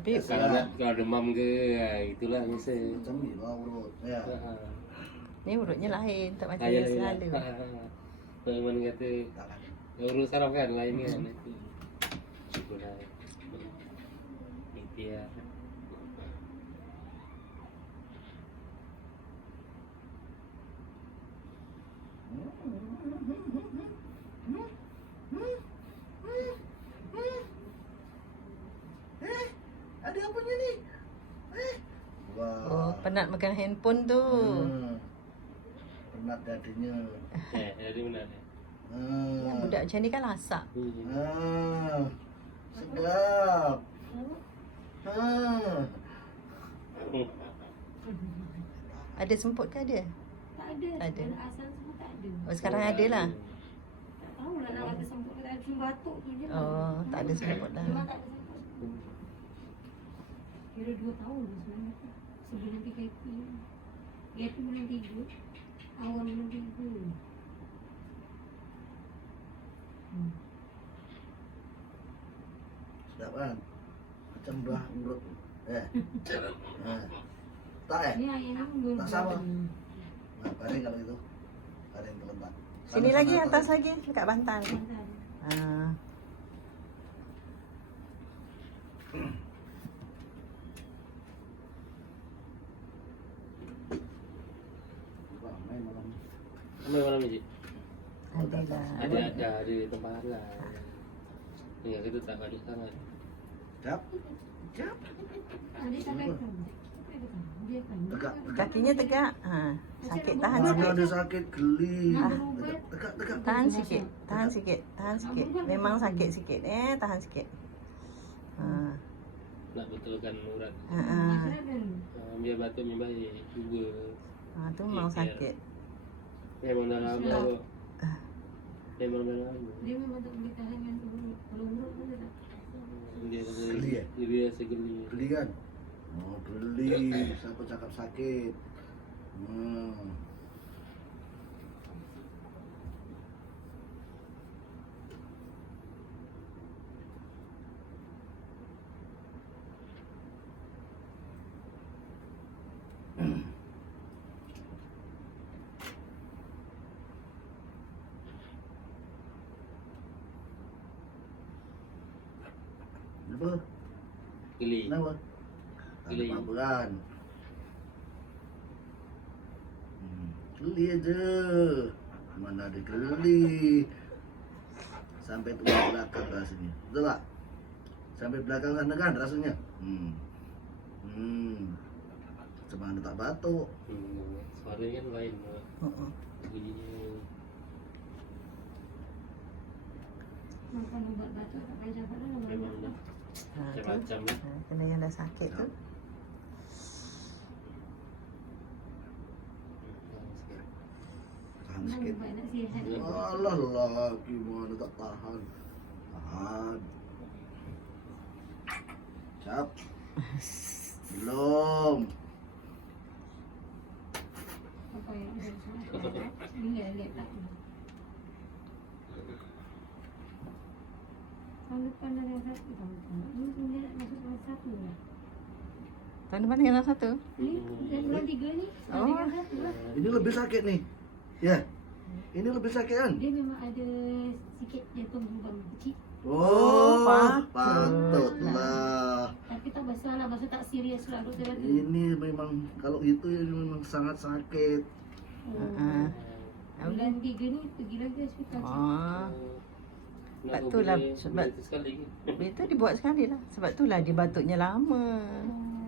Tapi kalau demam ke, itulah biasa. Macam ni lah urut. Ya. ni urutnya lain, tak macam Ayah yang lagi selalu. lah. Teman kata, urut saraf kan lain kan. Itu. Itulah. Itu ya. Ada apanya ni? Wah. Oh, penat megang handphone tu. Penat dadanya. Dari mana ni? Ya, budak macam ni kan lasak. Sedap. Ada semput ke ada? Tak ada. Tak ada. Asal semua tak ada. Oh, sekarang ada lah. Tak tahu lah nak kata semput ke tak ada. Cuma batuk tu je. Oh, tak ada semput dah. Memang tak ada semput. Kira 2 tahun dah sebenarnya. Sebelum PKP. PKP bulan 3. Awal bulan 3. Sedap kan? Macam buah urut. Tak Ni ayah nanggung. Tak sama. Nah, paling kalau itu. Paling terletak. Sini lagi, atas lagi, dekat bantal. Bantal. Ah. Main malam. Ramai malam ni. Ada lah. Ada tempat lah. Yang kita tak balik sangat. Jap. Jap. Ada sampai kan. Dia kan. Tegak. Kakinya tegak. Ha, sakit, tahan Mana sikit. ada sakit geli. Nak Tegak, berubat. tegak, tegak. Tahan sikit, tahan sikit, tahan sikit. Memang sakit sikit. Tahan sikit. Ha. Nak betulkan urat. Ha. Masalah kan. Biar batuk ni baik juga. Ha, tu memang sakit. Memang dah lama. Memang dah lama. Dia memang tak boleh tahan yang tu. Kalau urut pun dia tak. Dia kata Geli, eh? dia biasa geli. Geli kan? Oh, geli. Siapa cakap sakit? Kenapa? Geli. Kenapa? Tak ada Geli. apa-apa kan? Geli aja. Mana ada geli. Sampai tulang belakang rasanya. Betul tak? Sampai belakang sana kan rasanya? Macam mana tak batuk? Suaranya kan lain. Bunyinya. Makan ubat batuk tak payah cakap dah. Memang dah Ha, tu. macam-macam ni. Ha, kena yang dah sakit tu. Tahan Mana sikit. ubat nak sihat. Alah lah, gimana tak tahan? Tahan. Cap. Belum. Apa yang ada sangat. Lihat tak. Tahun depan ada yang satu tahun depan. Ini dia nak masuk tahun satu lah. Tahun depan kena satu. Ni dan bulan 3 ni. Oh. Ada yang satu lah. Ini lebih sakit nih. Ya. Ini lebih sakit kan? Dia memang ada sikit jantung lubang kecil. Oh, patutlah. patutlah. Tapi tak masalah, maksud tak serius lah doktor kata. Ini memang kalau itu ya memang sangat sakit. Ha. Bulan 3 ni pergi lagi hospital. Oh. Nak Sebab tu lah, boleh- sebab- boleh tu sekali ke? Itu dibuat sekali lah. Sebab tu lah dia batuknya lama.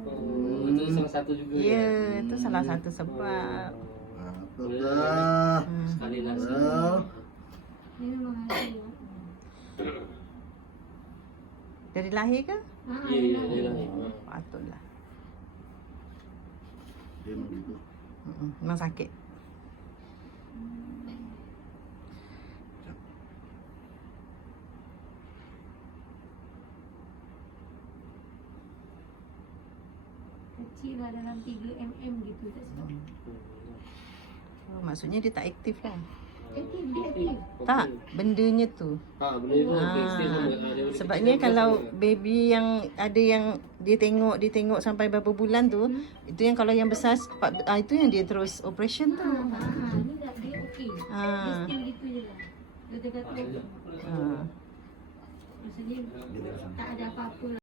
Oh, itu salah satu juga. Ya, itu salah satu sebab. Patutlah. Sekali lah. Well, Dia memang ada. Dari lahir ke? Ya, ya, ya. Patutlah. dia memang gitu. Memang sakit. Kecil lah dalam 3 mm gitu tak silap. Oh, maksudnya dia tak aktif lah. Aktif, dia aktif. Tak, bendanya tu. Benda itu still sama. Dia boleh Sebabnya kita kalau sama. baby yang ada yang dia tengok sampai berapa bulan tu, itu yang kalau yang besar itu yang dia terus operation tu. Ini dah dia okey. Dia Ah. still gitu je lah. Dia kata Ah. maksudnya tak ada apa-apa lah.